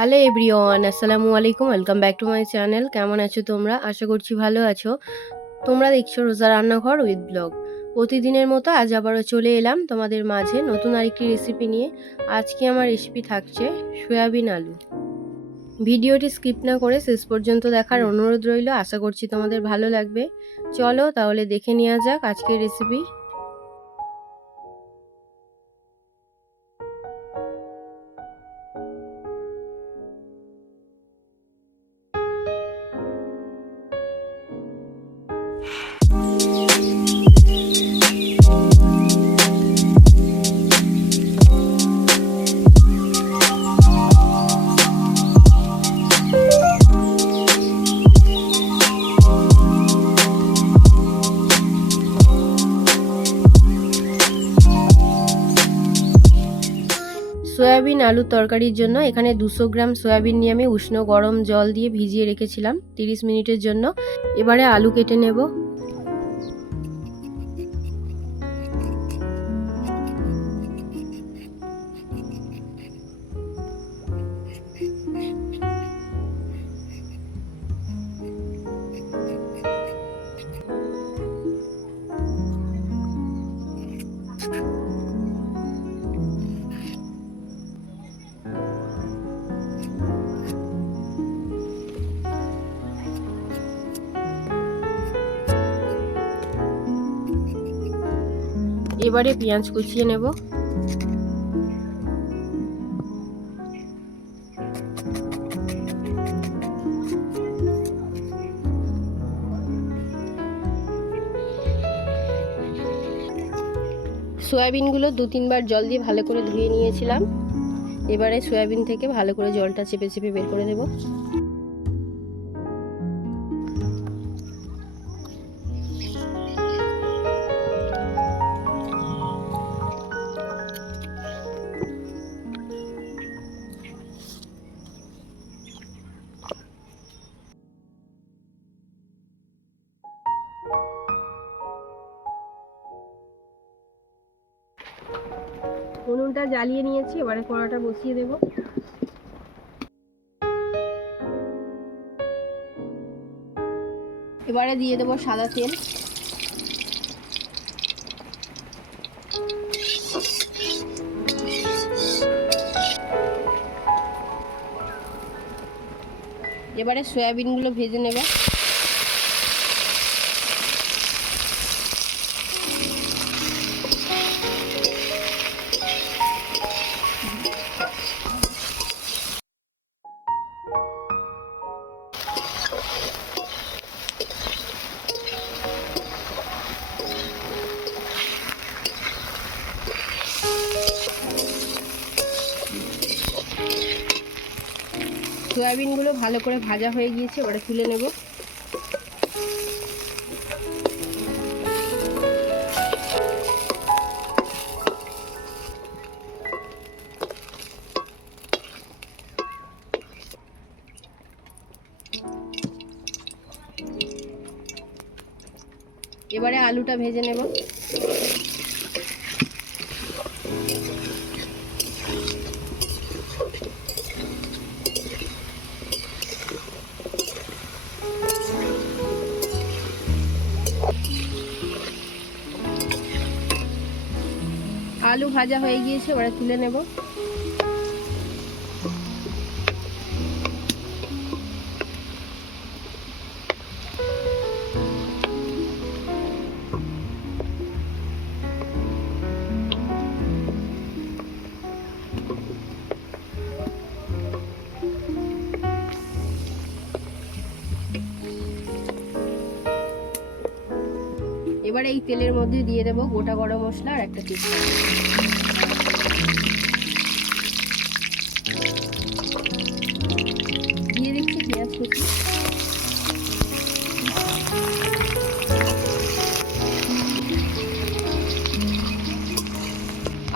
Hello everyone, আসসালামু আলাইকুম। Welcome back to my channel. কেমন আছো তোমরা? আশা করছি ভালো আছো। তোমরা দেখছো রোজা রান্নাঘর উইথ ব্লগ। প্রতিদিনের মতো আজ আবারও চলে এলাম তোমাদের মাঝে নতুন আরেকটি রেসিপি নিয়ে। আজকে আমার রেসিপি থাকছে সয়াবিন আলু। ভিডিওটি স্কিপ না করে শেষ পর্যন্ত দেখার অনুরোধ রইল। আশা করছি তোমাদের ভালো লাগবে। চলো তাহলে দেখে নেওয়া যাক আজকের রেসিপি। সয়াবিন আলুর তরকারির জন্য এখানে 200 গ্রাম সয়াবিন নিয়ে আমি উষ্ণ গরম জল দিয়ে ভিজিয়ে রেখেছিলাম 30 মিনিটের জন্য। এবারে আলু কেটে নেব। এবারে পেঁয়াজ কুচিয়ে নেব। সয়াবিনগুলো 2-3 বার জল দিয়ে ভালো করে ধুয়ে নিয়েছিলাম। এবারে সয়াবিন থেকে ভালো করে জলটা চেপে চেপে বের করে দেব। উনুনটা জ্বালিয়ে নিয়েছি, এবারে কড়াটা বসিয়ে দেব। এবারে দিয়ে দেব সাদা তেল। এবারে সয়াবিনগুলো ভেজে নেব। সয়াবিনগুলো ভালো করে ভাজা হয়ে গিয়েছে, এবারে তুলে নেব। এবারে আলুটা ভেজে নেব। আলু ভাজা হয়ে গিয়েছে, এবারে তুলে নেব। এবারে এই তেলের মধ্যে দিয়ে দেব গোটা গরম মশলা আর একটা তেজপাতা। দিয়ে দিচ্ছি পেঁয়াজ কুচি,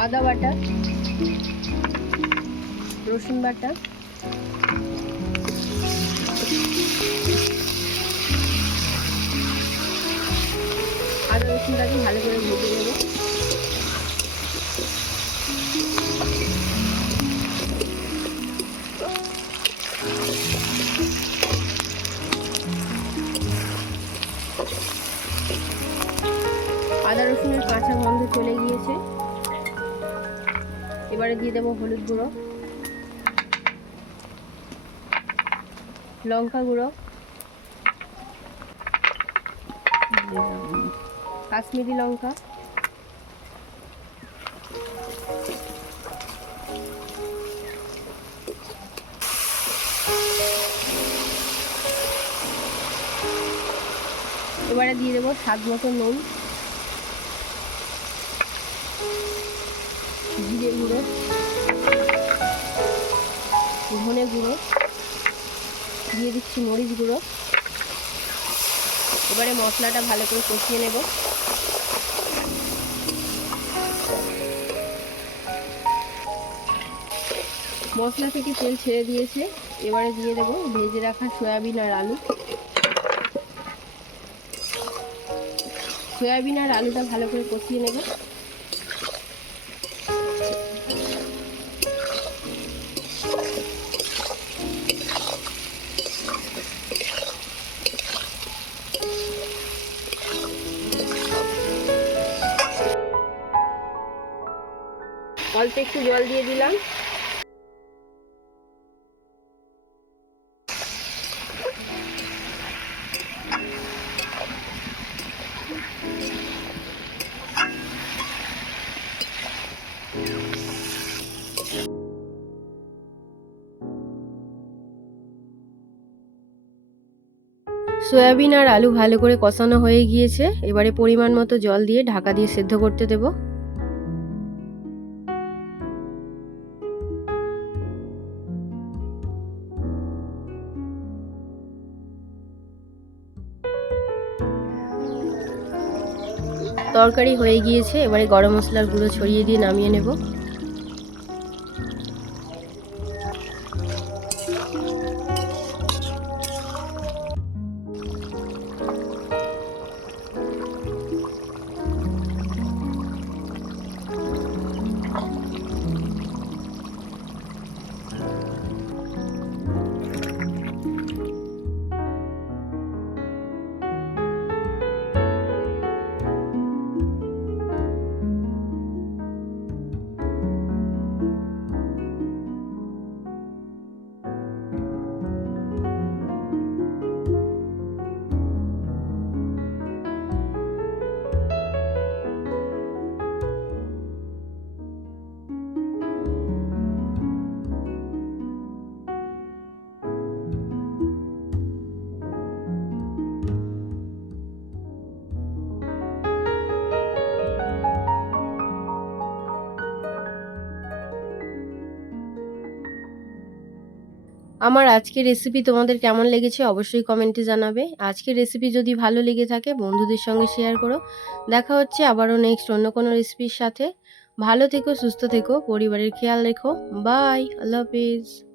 আদা বাটা, রসুন বাটা, আদা রসুনটাকে ভালো করে ভেজে নেব। চলে গিয়েছে। এবারে দিয়ে দেবো হলুদ গুঁড়ো, লঙ্কা গুঁড়ো, কাশ্মীরি লঙ্কা, এবারে দিয়ে দেবো স্বাদ মতো নুন, জিরে গুঁড়ো, ধনে গুঁড়ো, দিয়ে দিচ্ছি মরিচ গুঁড়ো। এবারে মশলাটা ভালো করে কষিয়ে নেব। মশলা থেকে তেল ছেড়ে দিয়েছে। এবারে দিয়ে দেবো ভেজে রাখা সয়াবিন আর আলু। সয়াবিন আর আলুটা ভালো করে কষিয়ে নেব। অল্প একটু জল দিয়ে দিলাম। সয়াবিন আর আলু ভালো করে কষানো হয়ে গিয়েছে। এবারে পরিমাণ মতো জল দিয়ে ঢাকা দিয়ে সেদ্ধ করতে দেব। তরকারি হয়ে গিয়েছে। এবারে গরম মশলার গুঁড়ো ছড়িয়ে দিয়ে নামিয়ে নেব। আমার আজকের রেসিপি তোমাদের কেমন লেগেছে অবশ্যই কমেন্টে জানাবে। আজকের রেসিপি যদি ভালো লেগে থাকে বন্ধুদের সঙ্গে শেয়ার করো। দেখা হচ্ছে আবারও নেক্সট অন্য কোনো রেসিপির সাথে। ভালো থেকো, সুস্থ থেকো, পরিবারের খেয়াল রেখো। বাই, আল্লাহ হাফিজ।